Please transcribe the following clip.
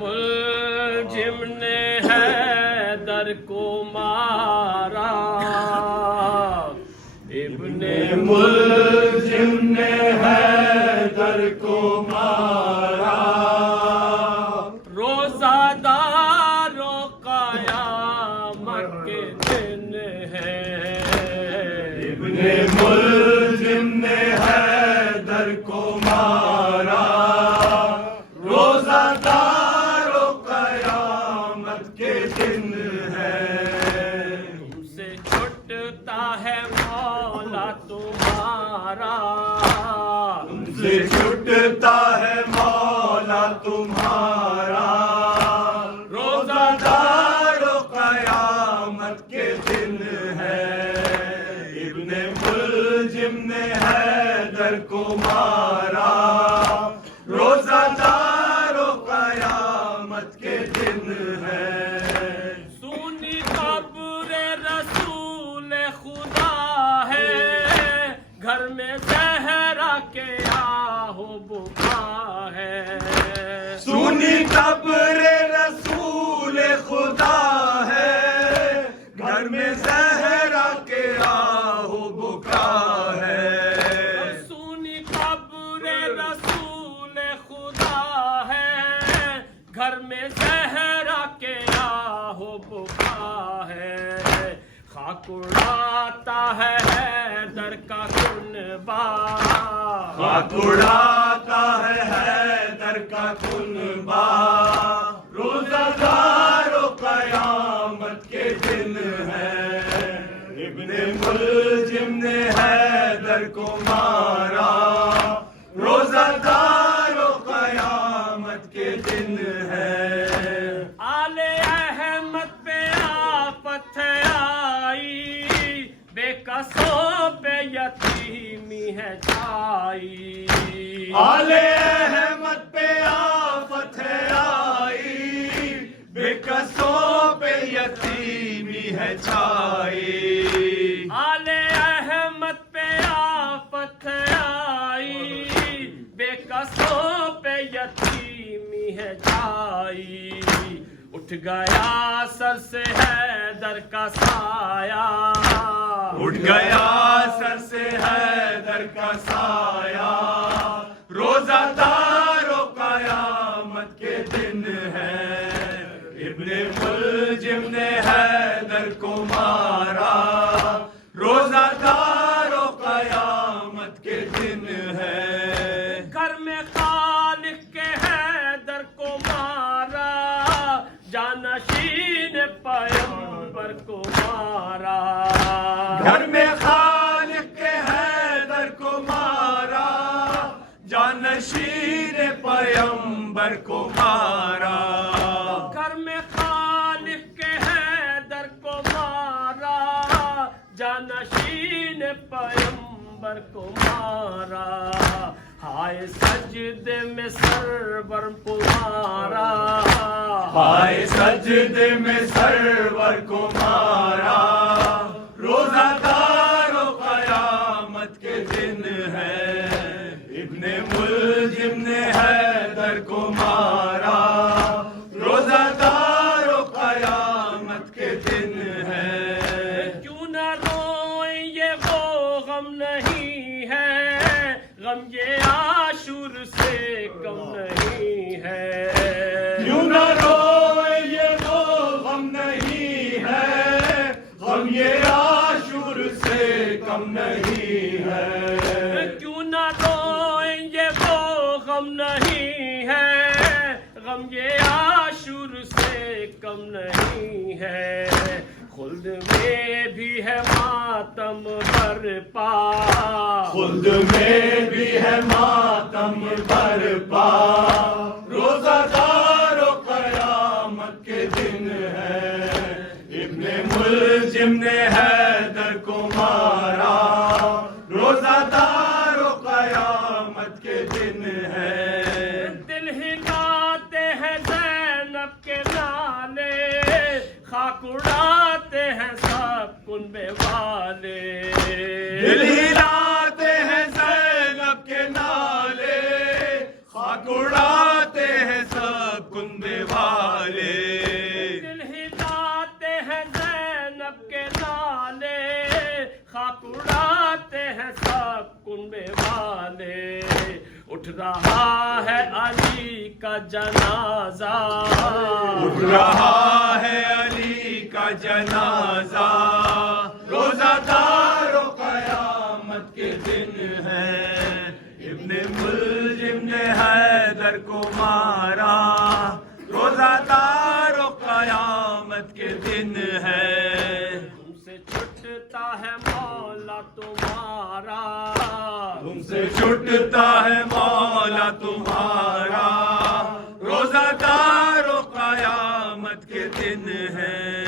ملجم نے حیدر کو مارا، ابن ملجم نے حیدر کو مارا، روزہ دارو قیامت کے دن ہے، ابن ملجم نے حیدر کو مارا، روزہ دار و قیامت کے دن ہے، تم سے چھٹتا ہے مولا تمہارا، تم سے چھٹتا ہے مولا تمہارا، روزہ دار و قیامت کے دن ہے، ابن ملجم نے حیدر کو مارا، روزہ دار و قیامت کے دن ہے، سونی قبر رسول خدا ہے، گھر میں زہرا کے آہ و بکا ہے، سونی قبر رسول خدا ہے، گھر میں زہرا کے آہ و بکا ہے، سونی قبر رسول خدا ہے، گھر میں زہرا کے آہ و بکا ہے، خاک اڑاتا ہے حیدر کا کنبہ، خاک اڑاتا ہے حیدر کا کنبہ، روزہ دار و قیامت کے دن ہے، ابن ملجم نے حیدر کو مارا، روزہ دار و قیامت کے دن ہے، آل احمد پہ آفت آئی، بے قصوں پہ یتیمی ہے چھائی، آل احمد پہ آفت آئی، بے قصوں پہ یتیمی ہے چھائی، آل احمد پہ آفت آئی، بے قصوں پہ یتیمی ہے چھائی، اٹھ گیا سر سے حیدر کا سایہ، اٹھ گیا سر سے حیدر کا سایہ، روزہ دار و قیامت کے دن ہے، ابن ملجم نے حیدر کو مارا، روزہ دار و قیامت کے دن ہے، گھر میں خالق کے حیدر کو مارا، جانشین پیغمبر کو مارا، گھر میں خالق کے حیدر کو مارا، جانشین پیغمبر کو مارا، گھر میں خالق کے حیدر کو مارا، جانشین پیغمبر کو مارا، ہائے سجدے میں سرور کو مارا، ہائے سجدے میں سرور کو مارا، روزہ دار و قیامت کے دن ہے، ابن ملجم نے حیدر کو مارا، روزہ دار و قیامت کے دن ہے، کیوں نہ روئیں یہ وہ غم نہیں ہے، غم یہ عاشور سے کم نہیں ہے، کیوں نہ روئے یہ وہ غم نہیں ہے، غم یہ عاشور سے کم نہیں ہے، کیوں نہ روئیں یہ وہ غم نہیں ہے، غم یہ عاشور سے کم نہیں ہے، خلد میں بھی ہے ماتم برپا، خلد میں بھی ہے ماتم برپا، روزہ دار و قیامت کے دن ہے، ابن ملجم نے حیدر کو مارا، روزہ دار و قیامت کے دن ہے، دل ہلاتے ہیں زینب کے نالے، خاک اڑاتے ہیں سب کنبے والے، دل ہلاتے ہیں زینب کے نالے، خاک اڑاتے ہیں سب کنبے والے، والے دل ہلاتے ہیں زینب کے نالے خاک اڑاتے ہیں سب کنبے والے اٹھ رہا ہے علی کا جنازہ اٹھ رہا ہے علی کا جنازہ روزہ دار و قیامت کے دن ہے ابن ملجم نے حیدر کو مارا روزہ دار و قیامت کے دن ہے تم سے چھٹتا ہے مولا تمہارا تم سے چھٹتا ہے مولا تمہارا روزہ دار و قیامت کے دن ہے